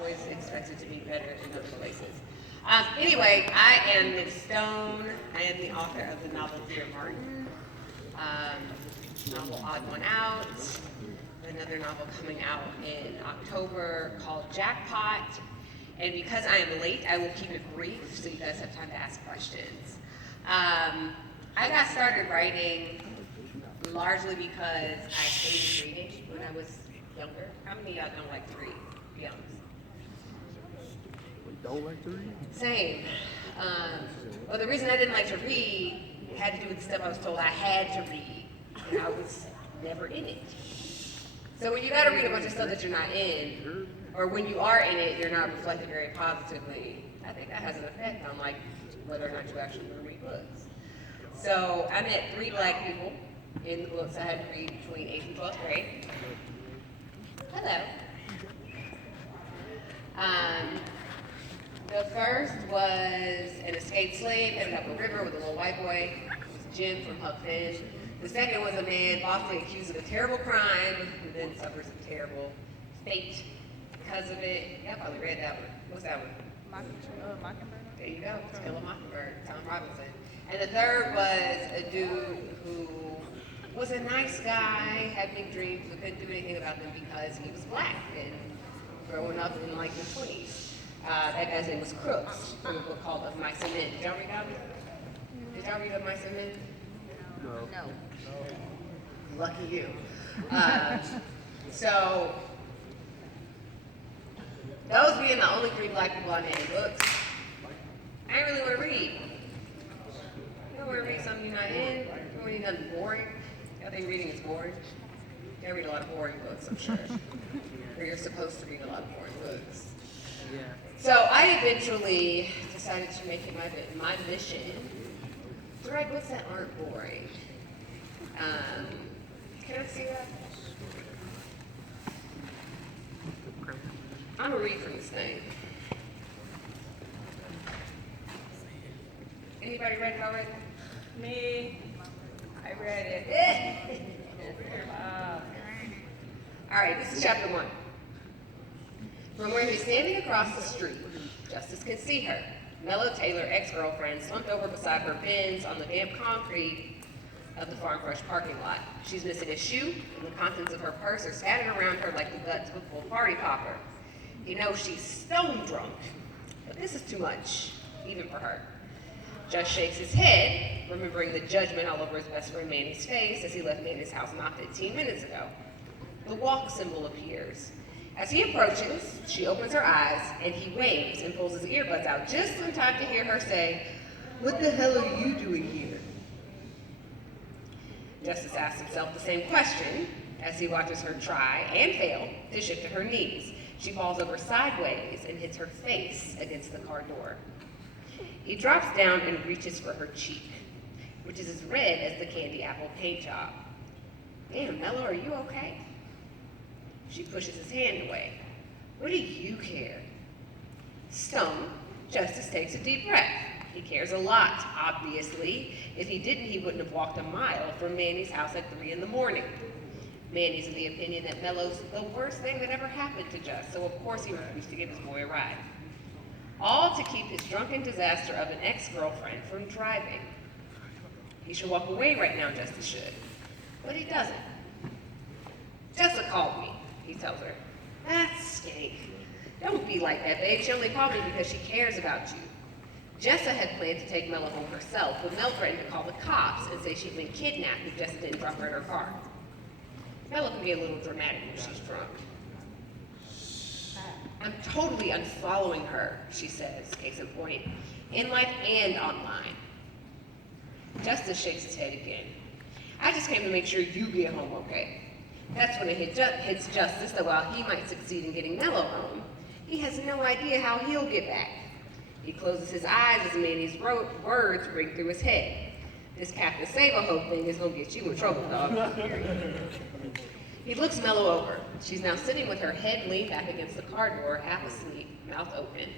always expected to be better in other places. Anyway, I am Nick Stone. I am the author of the novel Dear Martin, novel Odd One Out, another novel coming out in October called Jackpot. And because I am late, I will keep it brief so you guys have time to ask questions. I got started writing largely because I hated reading when I was younger. How many of y'all don't like to read? Be honest. Don't like to read? Same. Well, the reason I didn't like to read had to do with the stuff I was told I had to read, and I was never in it. So when you got to read a bunch of stuff that you're not in, or when you are in it, you're not reflected very positively, I think that has an effect on like whether or not you actually want to read books. So I met 3 black people in the books I had to read between 8th and 12th grade. Hello. The first was an escaped slave headed up a river with a little white boy. It was Jim from Huck Finn. The second was a man falsely accused of a terrible crime who then suffers a terrible fate because of it. Y'all probably read that one. What's that one? Mockingbird. There you go. To Kill a Mockingbird, Tom Robinson. And the third was a dude who was a nice guy, had big dreams, but couldn't do anything about them because he was black and growing up in like the 20s. That guy's name was Crooks from a book called Of Mice and Men. Did y'all read that one? Did y'all read Of Mice and Men? No. Lucky you. So, those being the only 3 black people I named books, I didn't really want to read. You don't want to read something you're not in. You don't want to read nothing boring. Y'all think reading is boring? You read a lot of boring books, I'm sure. Or you're supposed to read a lot of boring books. Yeah. So I eventually decided to make it my mission to write books that aren't boring. Can I see that? I'm gonna read from this thing. Anybody read it already? Me. I read it. All right, this is chapter 1. From where he's standing across the street, Justice can see her. Mellow Taylor, ex-girlfriend, slumped over beside her Benz on the damp concrete of the Farm Fresh parking lot. She's missing a shoe, and the contents of her purse are scattered around her like the guts of a full party popper. He knows she's stone drunk, but this is too much, even for her. Just shakes his head, remembering the judgment all over his best friend Manny's face as he left Manny's house not 15 minutes ago. The walk symbol appears. As he approaches, she opens her eyes, and he waves and pulls his earbuds out just in time to hear her say, "What the hell are you doing here?" Justice asks himself the same question as he watches her try and fail to shift to her knees. She falls over sideways and hits her face against the car door. He drops down and reaches for her cheek, which is as red as the candy apple paint job. "Damn, Mello, are you okay?" She pushes his hand away. "What do you care?" Stung, Justice takes a deep breath. He cares a lot, obviously. If he didn't, he wouldn't have walked a mile from Manny's house at 3 in the morning. Manny's of the opinion that Mello's the worst thing that ever happened to Just, so of course he refused to give his boy a ride. All to keep his drunken disaster of an ex-girlfriend from driving. He should walk away right now, Justice should. But he doesn't. "Jessica called me," he tells her. "That's skank. Don't be like that, babe. She only called me because she cares about you." Jessa had planned to take Mella home herself, but Mel threatened to call the cops and say she'd been kidnapped if Jessa didn't drop her in her car. Mella can be a little dramatic when she's drunk. "I'm totally unfollowing her," she says, case in point, in life and online. Justice shakes his head again. "I just came to make sure you get home okay." That's when it hits Justice that while he might succeed in getting Mello home, he has no idea how he'll get back. He closes his eyes as Manny's words ring through his head. "This Captain Save-A-Hope thing is gonna get you in trouble, dog." He looks Mello over. She's now sitting with her head leaned back against the car door, half asleep, mouth open.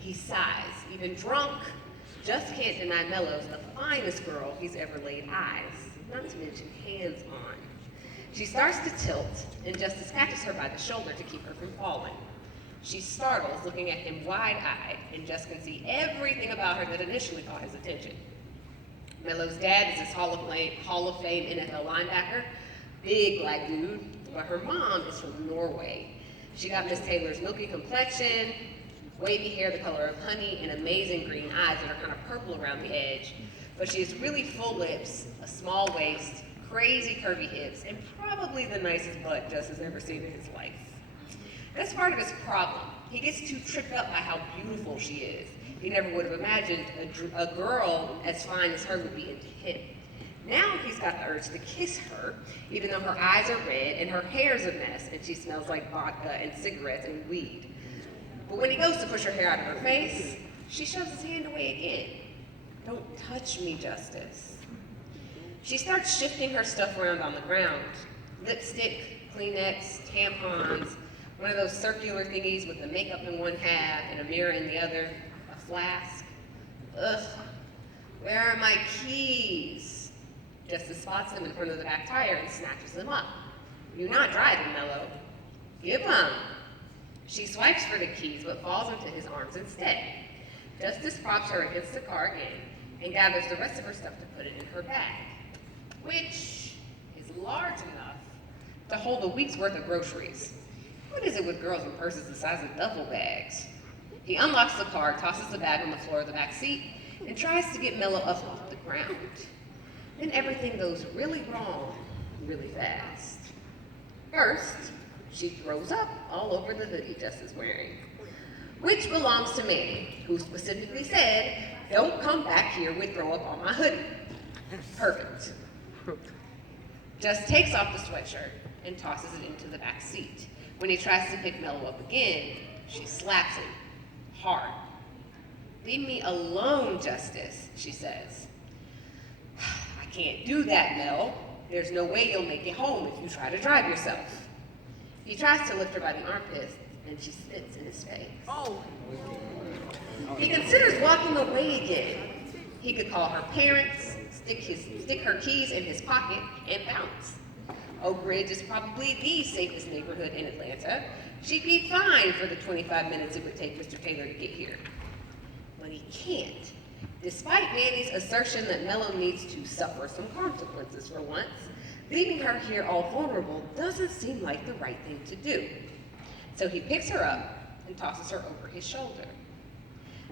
He sighs. Even drunk, Just can't deny Mello's the finest girl he's ever laid eyes, not to mention hands on. She starts to tilt, and Justice catches her by the shoulder to keep her from falling. She startles, looking at him wide-eyed, and Jess can see everything about her that initially caught his attention. Melo's dad is his Hall of Fame NFL linebacker, big black dude, but her mom is from Norway. She got Miss Taylor's milky complexion, wavy hair the color of honey, and amazing green eyes that are kind of purple around the edge. But she has really full lips, a small waist, crazy curvy hips, and probably the nicest butt Jess has ever seen in his life. That's part of his problem. He gets too tripped up by how beautiful she is. He never would have imagined a girl as fine as her would be into him. Now he's got the urge to kiss her, even though her eyes are red and her hair's a mess and she smells like vodka and cigarettes and weed. But when he goes to push her hair out of her face, she shoves his hand away again. Don't touch me, Justice. She starts shifting her stuff around on the ground. Lipstick, Kleenex, tampons, one of those circular thingies with the makeup in one half and a mirror in the other, a flask. Ugh, where are my keys? Justice spots them in front of the back tire and snatches them up. You're not driving, Melo. Give them. She swipes for the keys but falls into his arms instead. Justice props her against the car again and gathers the rest of her stuff to put it in her bag, which is large enough to hold a week's worth of groceries. What is it with girls and purses the size of duffel bags? He unlocks the car, tosses the bag on the floor of the back seat, and tries to get Melo up off the ground. Then everything goes really wrong, really fast. First, she throws up all over the hoodie Jess is wearing, which belongs to Manny, who specifically said, "Don't come back here with throw up on my hoodie." Perfect. Jess takes off the sweatshirt and tosses it into the back seat. When he tries to pick Melo up again, she slaps him hard. "Leave me alone, Justice," she says. "I can't do that, Mel. There's no way you'll make it home if you try to drive yourself." He tries to lift her by the armpits, and she spits in his face. Oh. He considers walking away again. He could call her parents, stick her keys in his pocket, and bounce. Oak Ridge is probably the safest neighborhood in Atlanta. She'd be fine for the 25 minutes it would take Mr. Taylor to get here. But he can't. Despite Manny's assertion that Melo needs to suffer some consequences for once, leaving her here all vulnerable doesn't seem like the right thing to do. So he picks her up and tosses her over his shoulder.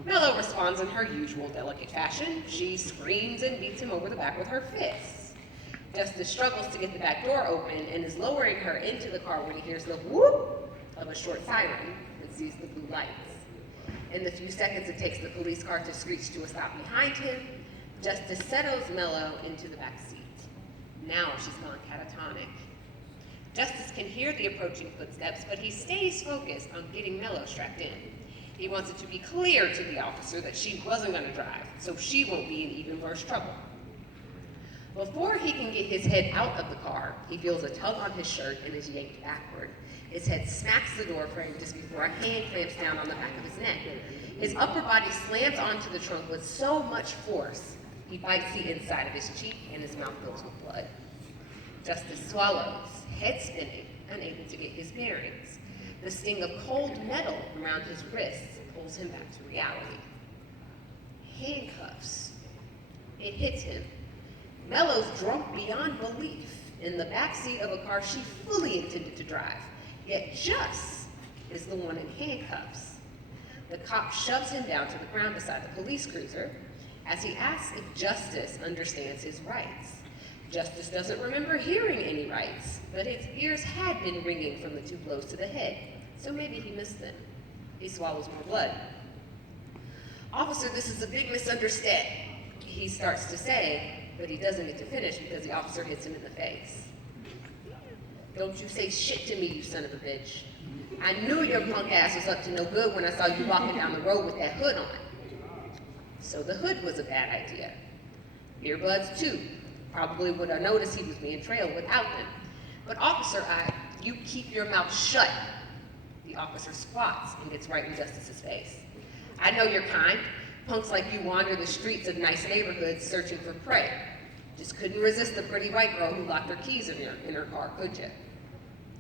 Melo responds in her usual delicate fashion. She screams and beats him over the back with her fists. Justice struggles to get the back door open and is lowering her into the car when he hears the whoop of a short siren and sees the blue lights. In the few seconds it takes the police car to screech to a stop behind him, Justice settles Melo into the back seat. Now she's gone catatonic. Justice can hear the approaching footsteps, but he stays focused on getting Melo strapped in. He wants it to be clear to the officer that she wasn't going to drive, so she won't be in even worse trouble. Before he can get his head out of the car, he feels a tug on his shirt and is yanked backward. His head smacks the door frame just before a hand clamps down on the back of his neck. His upper body slams onto the trunk with so much force, he bites the inside of his cheek and his mouth fills with blood. Justice swallows, head spinning, unable to get his bearings. The sting of cold metal around his wrists pulls him back to reality. Handcuffs. It hits him. Melo's drunk beyond belief in the backseat of a car she fully intended to drive, yet Juss is the one in handcuffs. The cop shoves him down to the ground beside the police cruiser as he asks if Justice understands his rights. Justice doesn't remember hearing any rights, but his ears had been ringing from the 2 blows to the head, so maybe he missed them. He swallows more blood. "Officer, this is a big misunderstanding," he starts to say, but he doesn't get to finish because the officer hits him in the face. "Don't you say shit to me, you son of a bitch. I knew your punk ass was up to no good when I saw you walking down the road with that hood on." So the hood was a bad idea. Earbuds too. Probably would have noticed he was being trailed without them. "But officer, you keep your mouth shut." The officer squats and gets right in Justice's face. "I know you're kind. Punks like you wander the streets of nice neighborhoods searching for prey. Just couldn't resist the pretty white girl who locked her keys in her car, could you?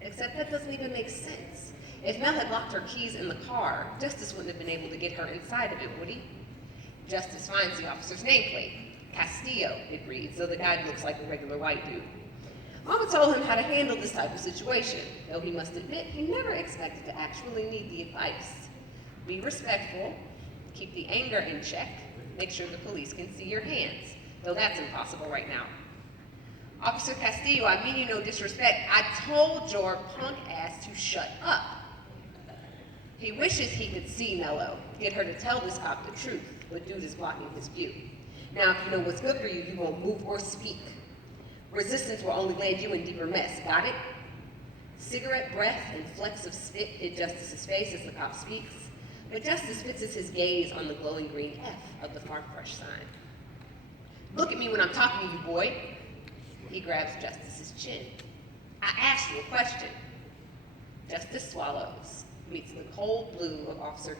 Except that doesn't even make sense. If Mel had locked her keys in the car, Justice wouldn't have been able to get her inside of it, would he? Justice finds the officer's nameplate. Castillo, it reads, though the guy looks like a regular white dude. Mama told him how to handle this type of situation, though he must admit he never expected to actually need the advice. Be respectful, keep the anger in check, make sure the police can see your hands, though that's impossible right now. Officer Castillo, I mean you no disrespect, I told your punk ass to shut up. He wishes he could see Mello, get her to tell this cop the truth, but dude is blocking his view. Now, if you know what's good for you, you won't move or speak. Resistance will only land you in deeper mess, got it? Cigarette breath and flecks of spit hit Justice's face as the cop speaks, but Justice fixes his gaze on the glowing green F of the Farm Fresh sign. Look at me when I'm talking to you, boy. He grabs Justice's chin. I asked you a question. Justice swallows, meets the cold blue of Officer